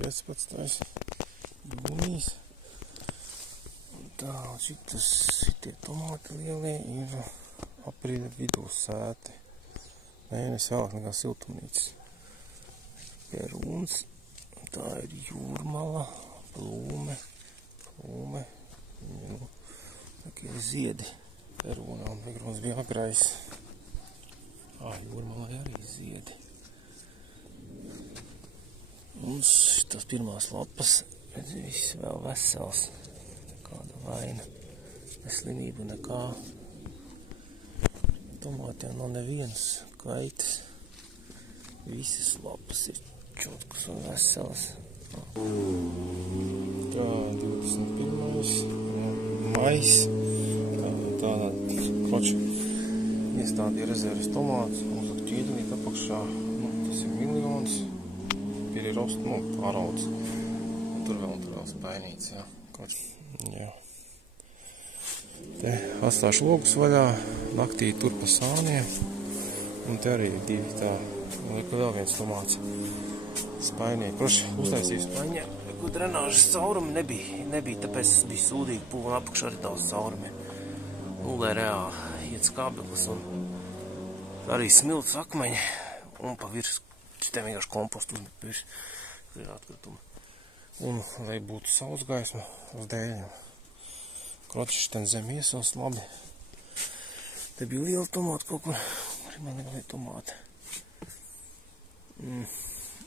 15. Jūnijas. Tā, šitie tomāti lielie ir aprīļa vidū sēti. Mēnesi vēlāk nekā siltumnīcas. Perūns. Tā ir jūrmala, plūme. Tākie ir ziedi perūnā, un perūns bija agrais. Jūrmalai arī ziedi. Un šitas pirmās lapas, redz, viss vēl vesels. Nekāda vaina, ne slimība, nekā. Tomātiem nav nevienas kaitas. Visas lapas ir čotkas un veselas. Tā, 21. Maijs. Tāda kroča iestādīja rezerves tomātus, uzlikt ķīdelīt apakšā. Tas ir miljons. Pierirost, pārauds. Tur vēl spainīts, jā. Jā. Te atstāšu logus vaļā, naktī tur pa sāniem. Un te arī ir divi tā, lieka vēl viens tomāts spainieki. Kroši uztaisīju spaiņā, kur drenāžas caurumi nebija, tāpēc es biju sūdīgi pūli apakšā arī daudz caurumi. Nulē reāli iet skābeklis un arī smilts akmeņi un pa virs šitiem vienkārši kompostu uzmet virs, kur ir atkritumi. Un, lai būtu saules gaisma uz dēļiem. Kroķis ten zem iesals labi. Te bija liela tomāta kaut kur. Arī man negalīja tomāti.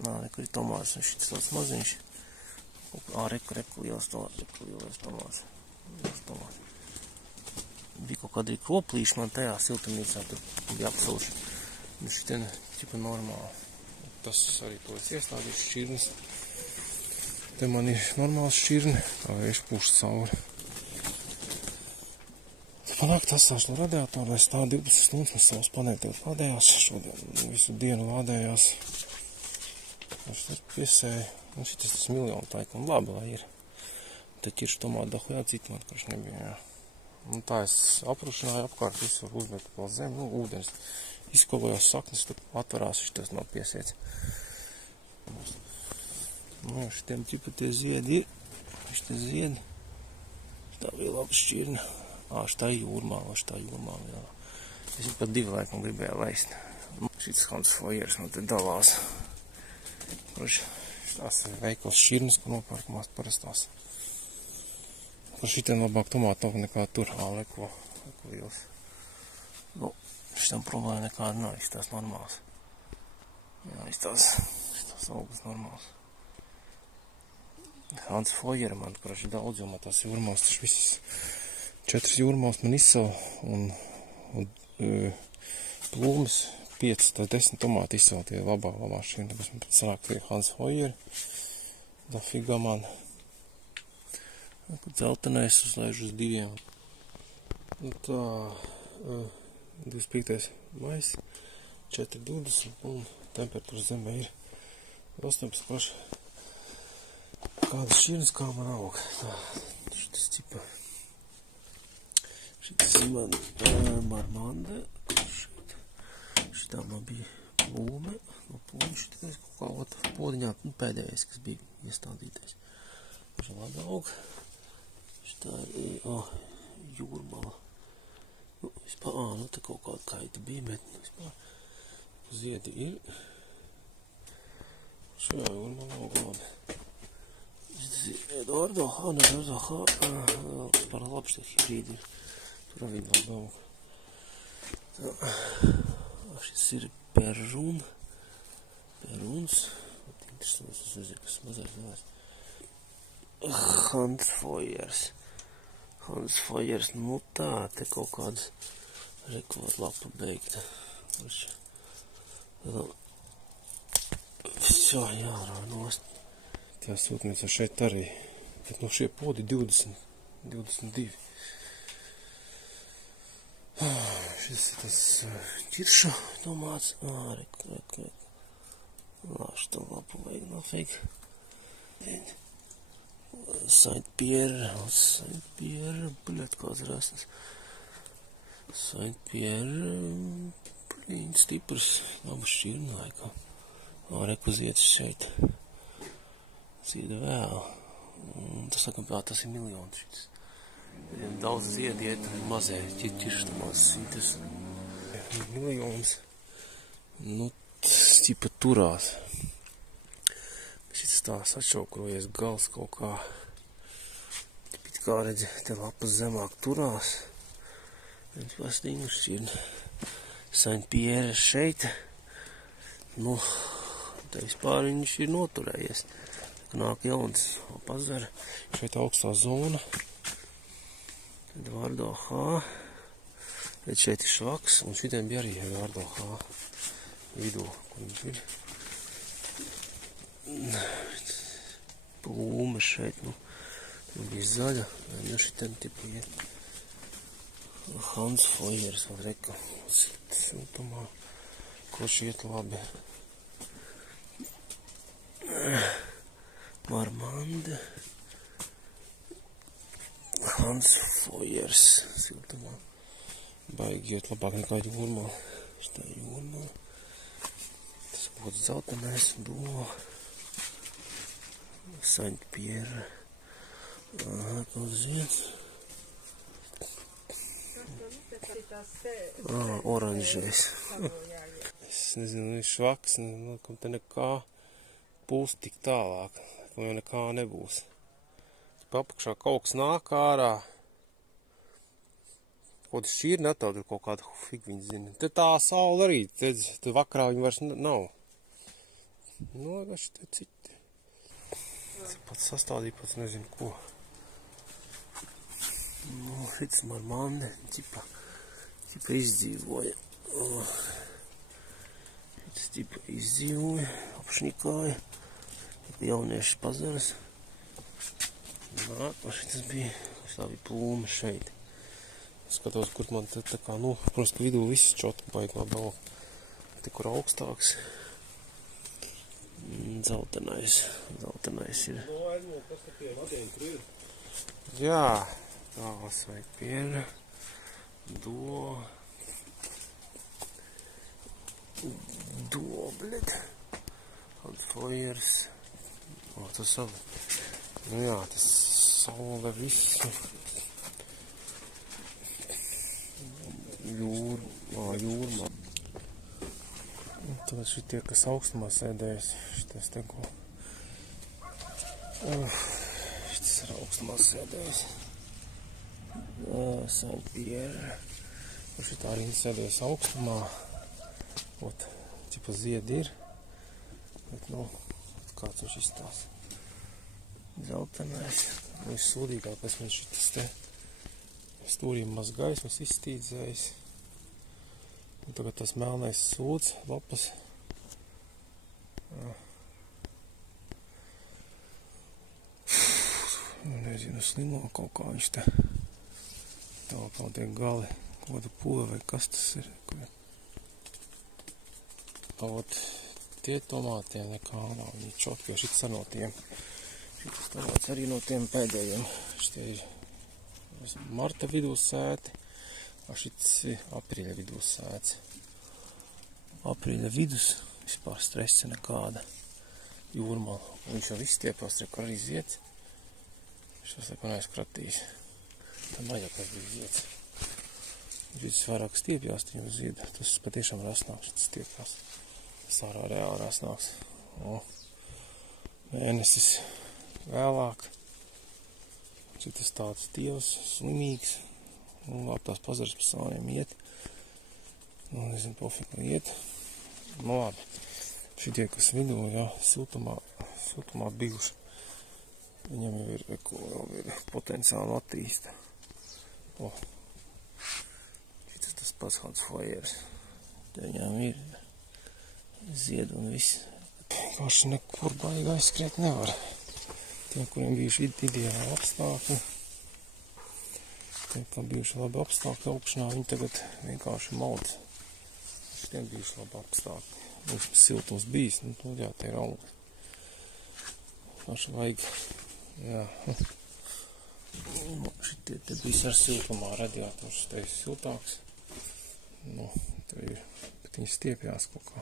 Nekur ir tomāts. Un šitas tāds maziņš. Reku liels tomāts. Bija kaut kādi kroplīši man tajā siltumnīcā. Tur bija apsauši. Un šitien ķipa normāli. Tas arī to es iestādīšu šķirnes. Te man ir normāls šķirne. Tā vējš pūš cauri. Panākt atstāšu no radiatoru, lai stāv 12 stundas, mēs savus paneļi lādējās. Šodien visu dienu lādējās. Es tur piesēju. Un šitas tas miljonu taika un labi, lai ir. Te ķiršu tomātu dahujā, citu man karš nebija, jā. Un tā es aprušināju apkārt, visu uzmetu vēl zem, ūdens. Izkolojos saknes, tur atvarās, šitas nav piesiets. Šitiem ķipa tie ziedi ir. Šitie ziedi. Tā bija laba šķirne. Šitā jūrmāla, jā. Es jau pat 2 laikam gribēju laist. Šitas Hans Foyers man te dalās. Kroši, tās ir veikals šķirnes, ko nopērkumās parastās. Šitiem labāk tomāti nav nekā tur, leko liels. Šitam problēma nekāda nav, izstās normāls. Jā, izstās augas normāls. Hans Foyer man, kroši, daudz, jo man tās jūrmāls, taču visas 4 jūrmāls man izsala un plūmes 5, tad 10 tomāti izsala tie labā šķirne. Tāpēc man pat sanāk tie Hans Foyeri. Dafigā man. Kad zeltenais uzlaižu uz 2. Un tā, 25. maijs, 4,20 un temperatūra zemē ir 18 paši. Kādas šķirnes kā man aug. Tā, šitas cipa. Šitas ir man marmanda. Šitā man bija plūme. No plūme šitais kaut kā podiņā pēdējais, kas bija iestādītais. Šitā labi aug. Šitā ir jūrmala. Vispār, te kaut kāda kaita bija, bet vispār ziedi ir. Šajā jūrmala aug labi. Šitas ir Eduardo, vispār labi šitie hibrīdi ir. Tur arī labi aug. Tā. Šis ir perūns. Interesants, es nezinu, kas mazais. Hans Foyers, nu tā, te kaut kādas rekord lapa beigta. Visu jārā nost. Tā siltumnīca šeit arī. Bet no šie podi 20, 22. Šis ir tas ķirša tomāts. Reku. Lāšu lapu vajag nofeik. Saint-Pierre, bļēt, kāds rastas. Saint-Pierre, stiprs, labu šķirni laikā. Reku ziedus šeit. Zieda vēl. Tas, laikam, tas ir miljons šis. Daudz ziedi iet, mazie ķirštamās sītas. Miljons. Nu, ķipa turās. Šis tā sašaukrojies gals kaut kā. Pit kā redzi, te lapas zemāk turās. Viņš pastīņus šķir. Saint-Pierre šeit. Nu, te vispār viņš ir noturējies. Nāk jauns pazara. Šeit augstā zona. Tad vārdo H. Tad šeit ir švaks. Un šitiem bija arī vārdo H. Vidū, kur viņš ir. Plūme šeit, nu. Tur bija zaļa. Nu šitiem tipi iet. Hans Fojers, vēl reka. Siltumā. Koši iet labi. Marmande. Hans Fojers. Siltumā. Baigi iet labāk nekā Jūrmala. Šitā Jūrmala. Tas būtu dzeltenais. Duo. Saint-Pierre. Aha, kaut zieds. Oranžais. Es nezinu, švaks, kam te nekā pūs tik tālāk, kam jau nekā nebūs. Papakšā kaut kas nāk ārā. Kaut kas šķīri netau, tur kaut kādu fig viņi zina. Te tā saule arī, te vakarā viņi vairs nav. Nu, gaši te citi. Tas pats sastādīja, pats nezinu ko. Nu, šits Marmande, ķipa izdzīvoja. Šits ķipa izdzīvoja, apšņikāja. Jaunieši pazaras. Nāk, šitas bija, tā bija plūme šeit. Skatos, kur man te tā kā, nu, protams, ka vidū viss čotki baigi labi aug. Te, kur augstāks. Dzeltenais ir. Jā. Tā, Saint-Pierre, Duo, bled, Hans Fojers, tas savu, nu jā, tas saule visu, jūrmā. Tad šitie, kas augstumā sēdējas, šitas te ko, šitas ir augstumā sēdējas. Saint-Pierre. Un šitā arī sēdējas augstumā. Ot, ķipa ziedi ir. Bet, nu, kāds viņš izstās. Dzeltenais. Vissūdīgākais man šitas te stūrīm maz gaismas izstīdzējis. Un tagad tas melnais sūds, lapas. Nezinu, slimo kaut kā viņš te. Tā kaut tie gali, kaut kāda pula vai kas tas ir. Ot, tie tomātie nekā nav, viņi čotki, jo šits ar no tiem. Šitas tomāts arī no tiem pēdējiem. Šitie ir marta vidū sēti, a šits ir aprīļa vidū sēts. Aprīļa vidus, vispār stresa nekāda. Jūrmala, viņš jau viss stiepās, kur arī zieds. Šos laikam aizkratīs. Tā maļākais bija zieds. Šis vairāk stiepjās, viņam zied. Tas patiešām rasnāks, šis stiepjās. Tas ārā reāli rasnāks. Mēnesis vēlāk. Šitas tāds tievs, slimīgs. Labi tās pazaras pa sāniem iet. Nezinu, pofika iet. Nu labi. Šitie, kas vidū, jā, siltumā bijuši. Viņam jau ir potenciāli attīsta. Šitas tas pats Hans Fojers. Te viņām ir zied un viss. Vienkārši nekur baigi aizskriet nevar. Tie, kuriem bijuši ideāli apstākļi. Tie, kam bijuši labi apstākļi augšanā, viņi tagad vienkārši mald. Šitiem bijuši labi apstākļi. Mums siltums bijis, nu jā, te ir augļi. Vienkārši vajag, jā. Šitie te bijis ar siltumā radiators, te ir siltāks. Nu, te ir, bet viņi stiepjās kaut kā.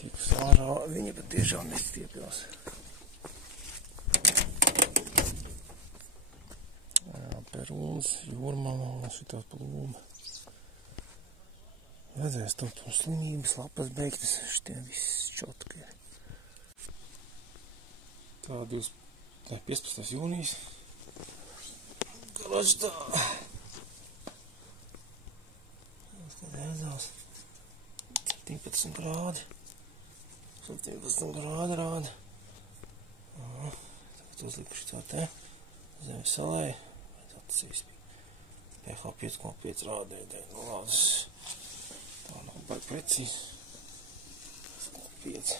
Tīkus ārā, viņi pat tiešām nestiepjās. perūns, jūrmala un šitā plūma. Vajadzēs to slimības, lapas beigtas, šitiem viss čotki. Tā 15. jūnijas. Garāž tā. Redzās. 17 grādi. 17 grādi rāda. Tagad uzliku šitā te. Zemes salē. Redzāt, pH 5,5 rādē. Nu, lādas. Tā nav baigi precīzi. 5.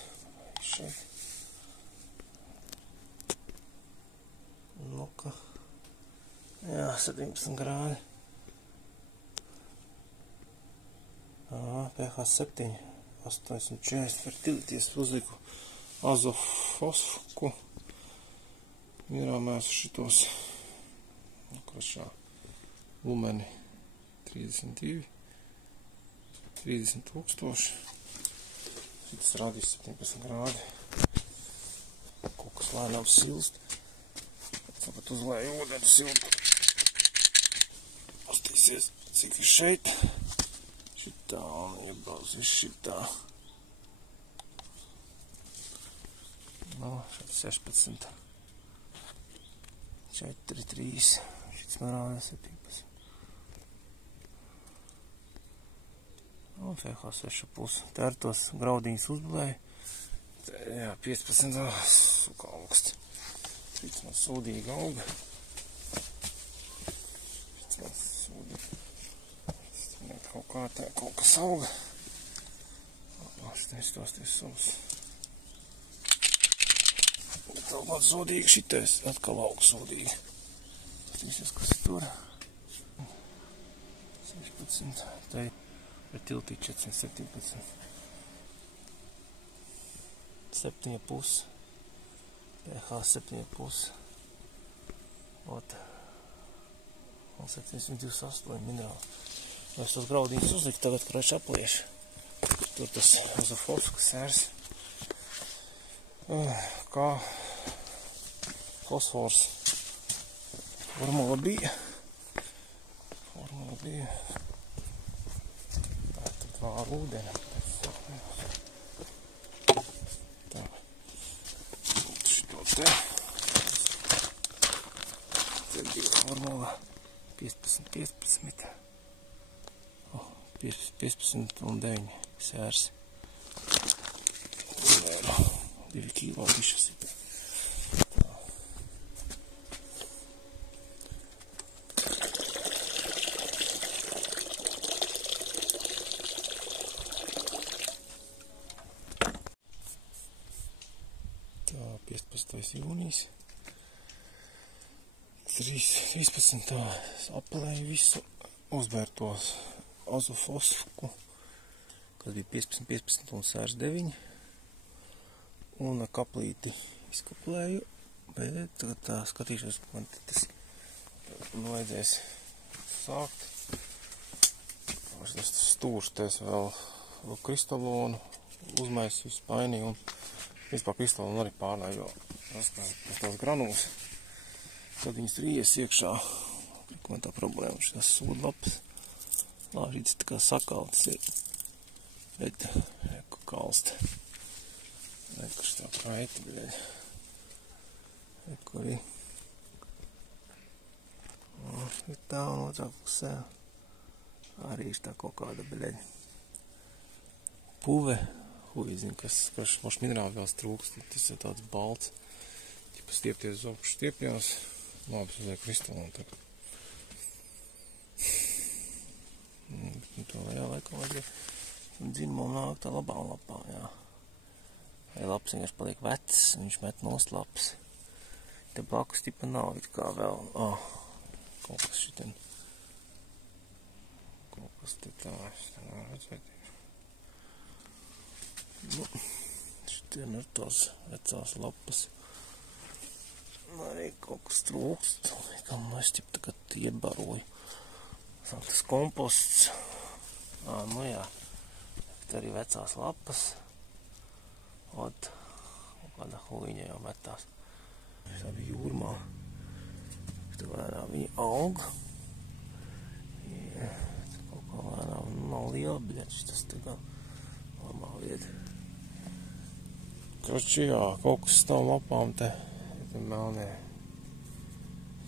Šeit. Nu, ka. Jā, 17 grādi. pH 7. 840 fertilities uzliku azofosku. Mierāmēs šitos. Krošā. Lumeni 32. 30 tūkstoši. Šitas rādīs 17 grādi. Kaut kas lēnām silst. Tāpat uzlēju ūdeni siltu. Pastīsies, cik ir šeit. Šitā un iebrauc viss šitā. No, šeit 16. 4, 3. Šits man rāda 17. Un pH 6,5. Te ar tos graudiņus uzbulēju. Jā, 15. Suka augsts. Šits man sūdīgi auga. Šits man sūdīgi. Kaut kā tā, kaut kas auga. Šitā izstāsties savus. Tā man sūdīgi šitais. Atkal auga sūdīgi. Skatīsies, kas ir tur. 16. Tā ir. Ar tiltī 417. 7,5. pH 7,5. Un 728 minerāli. Es tos graudiņus uzliku tagad, kroči apliešu. Tur tas azofosku sērs. Kā fosfors. Formula bija. Vāru ūdeni. Tā. Šito te. Te bija formula 15. 15 un 9 sērs. 2 kilo bišas ir. Tā, 15. jūnijas. 13. apelēju visu, uzbērtos azofosku, kas bija 15 un sērs 9. Un kaplīti izkaplēju, bet tagad tā skatīšos, ka man tas vajadzēs sākt. Tas stūrs tes vēl kristalonu uzmaisu spainī un vispār kristalonu arī pārnāju, jo tās granulas, kad viņas tur ies iekšā, man tā problēma, šitās sūdlapas. Lāžītas tā kā sakaltas ir, bet eku kalsta. Eku šitā kaita, bļeļ. Eku arī. Ir tā un otrā pusē. Arī šitā kaut kāda, bļeļ. Puve. Huvi, zinu, kas moši minerāli vēl trūkst. Tas ir tāds balts. Ķipa stiepties uz augšu stiepjās. Labi, uzliek kristalonu tagad. To jā, laikam vajadzēja dzimumam nāk tā labām lapām, jā. Ja lapas vienkārši paliek vecs, viņš met nost lapas. Te blakus tipa nav, it kā vēl, kaut kas šitien. Kaut kas te tā, šitien var redzēt. Nu, šitien ir tās vecās lapas. Arī kaut kas trūkst, kam es tipa tagad iebaroju. Tas komposts. Nu jā, te arī vecās lapas. Ot, kāda huīņa jau metās. Tā bija jūrmā. te lēnām viņi aug. Jā, kaut kā lēnām nav liela, bet šitas tā kā labā vieta. Kroči, jā, kaut kas tam lapām te melnē.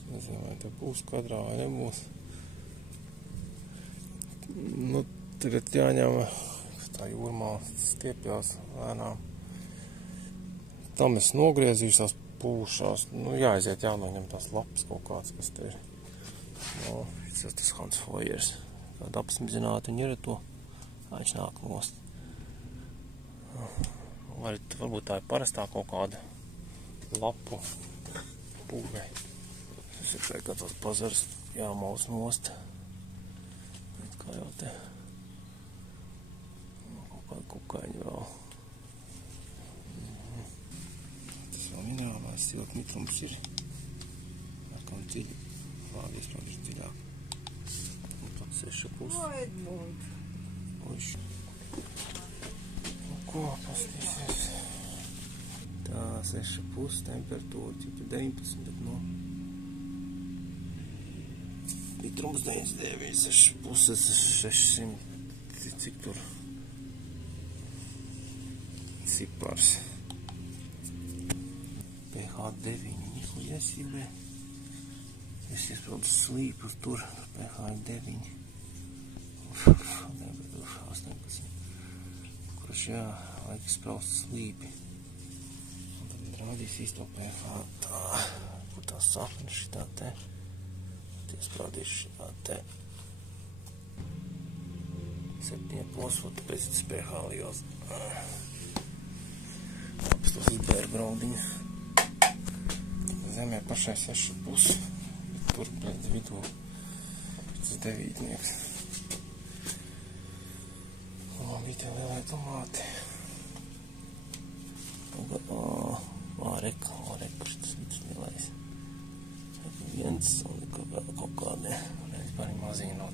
Es nezinu, vai te būs kadrā vai nebūs. Nu, tagad jāņem tā jūrmā stiepjās lēnām. Tam es nogriezu visās pūšās. Nu, jāaiziet, jānoņem tās lapas kaut kāds, kas te ir. No, šis tas Hans Fojers. Kāda apsmizināta viņi ir to. Viņš nāk nost. Varbūt tā ir parastā kaut kāda lapu pūve. Es ir tā, ka tos pazars jāmaus nost. Kā jau te. Kaut kāda kukaiņa vēl. Tas vēl minerālais silta mitrums ir. Ar kā un dziļi. Vāvies, protams, dziļāk. Un tad 6,5. O, Edmund. Uiš. Nu ko, pastīsies. Tā, 6,5 temperatūra, tipa 19, bet no. Litrums 99, 6,5, 600, cik tur cipars. pH 9, nihuja sīvē. Es iespraudu slīpus tur, pH 9. 18. Kurš jā, laik izspraust slīpi. Un tad rādīs īsto pH. Tā, kur tā sapna šitā te. Iespraudīšu šitā te. 7,5, tāpēc tas pH liels. Apstos uz bērbraudiņu. Zemē pašai 6,5. Tur pēc vidū tas 9. Bija tie lielai tomāti. Reka, šitas lielais. Viens un vēl kaut kādi. Vispār maziņi nav